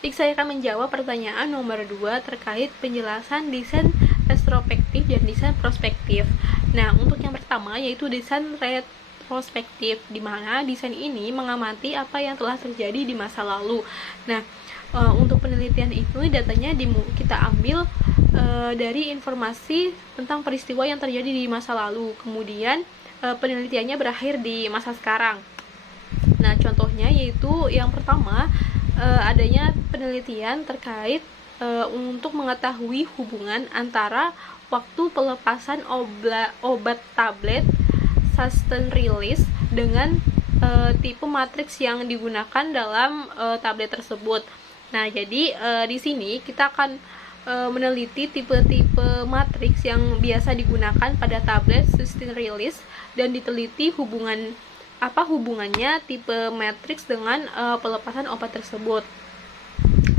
Saya akan menjawab pertanyaan nomor 2 terkait penjelasan desain retrospektif dan desain prospektif. Nah, untuk yang pertama yaitu desain retrospektif, di mana desain ini mengamati apa yang telah terjadi di masa lalu. Nah, untuk penelitian itu datanya kita ambil dari informasi tentang peristiwa yang terjadi di masa lalu. Kemudian penelitiannya berakhir di masa sekarang. Nah, contohnya yaitu yang pertama adanya penelitian terkait untuk mengetahui hubungan antara waktu pelepasan obat tablet sustained release dengan tipe matriks yang digunakan dalam tablet tersebut. Nah, jadi di sini kita akan meneliti tipe-tipe matriks yang biasa digunakan pada tablet sustained release dan diteliti apa hubungannya tipe matriks dengan pelepasan obat tersebut.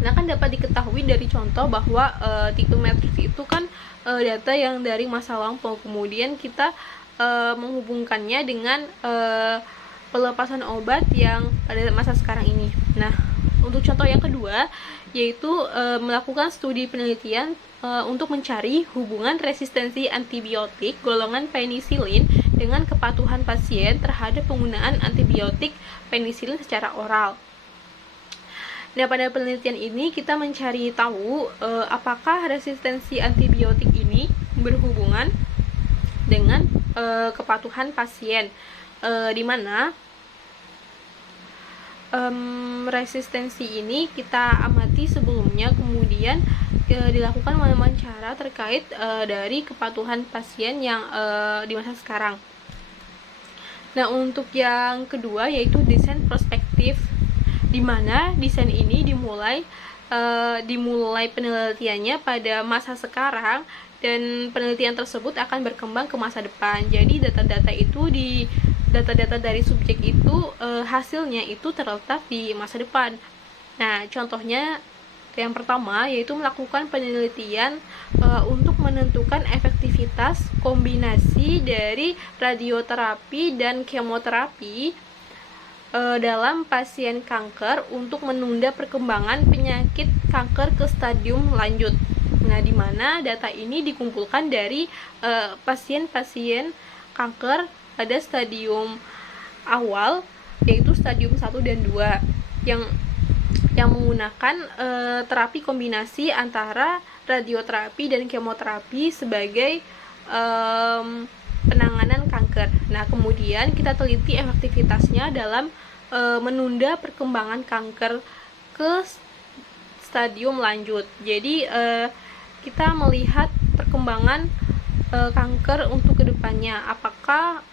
Nah, kan dapat diketahui dari contoh bahwa tipe matriks itu kan data yang dari masa lampau, kemudian kita menghubungkannya dengan pelepasan obat yang pada masa sekarang ini. Nah, untuk contoh yang kedua yaitu melakukan studi penelitian untuk mencari hubungan resistensi antibiotik golongan penisilin dengan kepatuhan pasien terhadap penggunaan antibiotik penisilin secara oral. Nah, pada penelitian ini kita mencari tahu apakah resistensi antibiotik ini berhubungan dengan kepatuhan pasien, di mana resistensi ini kita amati sebelumnya, kemudian dilakukan wawancara terkait dari kepatuhan pasien yang di masa sekarang. Nah, untuk yang kedua yaitu desain prospektif, di mana desain ini dimulai penelitiannya pada masa sekarang dan penelitian tersebut akan berkembang ke masa depan. Jadi data-data dari subjek itu hasilnya itu terletak di masa depan. Nah, contohnya yang pertama yaitu melakukan penelitian untuk menentukan efektivitas kombinasi dari radioterapi dan kemoterapi dalam pasien kanker untuk menunda perkembangan penyakit kanker ke stadium lanjut. Nah, di mana data ini dikumpulkan dari pasien-pasien kanker pada stadium awal yaitu stadium 1 dan 2 yang menggunakan terapi kombinasi antara radioterapi dan kemoterapi sebagai penanganan kanker. Nah, kemudian kita teliti efektivitasnya dalam menunda perkembangan kanker ke stadium lanjut. Jadi kita melihat perkembangan kanker untuk kedepannya, apakah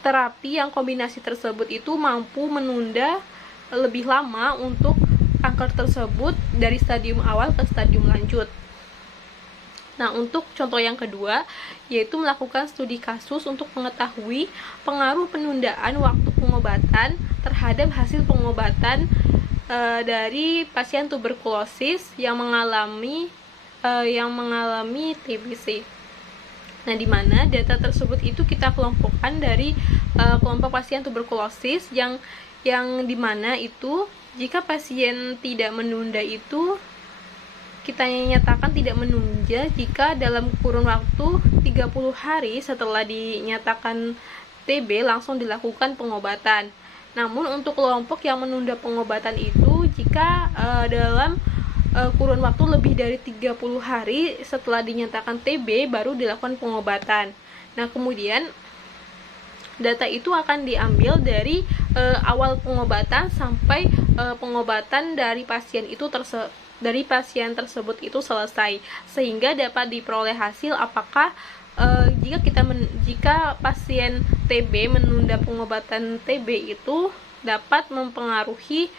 terapi yang kombinasi tersebut itu mampu menunda lebih lama untuk kanker tersebut dari stadium awal ke stadium lanjut. Nah, untuk contoh yang kedua yaitu melakukan studi kasus untuk mengetahui pengaruh penundaan waktu pengobatan terhadap hasil pengobatan dari pasien tuberkulosis yang mengalami TBC. Nah, di mana data tersebut itu kita kelompokkan dari kelompok pasien tuberkulosis yang dimana itu jika pasien tidak menunda itu kita nyatakan tidak menunda jika dalam kurun waktu 30 hari setelah dinyatakan TB langsung dilakukan pengobatan. Namun untuk kelompok yang menunda pengobatan itu jika dalam kurun waktu lebih dari 30 hari setelah dinyatakan TB baru dilakukan pengobatan. Nah, kemudian data itu akan diambil dari awal pengobatan sampai pengobatan dari pasien tersebut itu selesai, sehingga dapat diperoleh hasil apakah jika pasien TB menunda pengobatan TB itu dapat mempengaruhi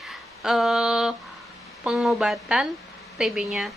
pengobatan TB-nya.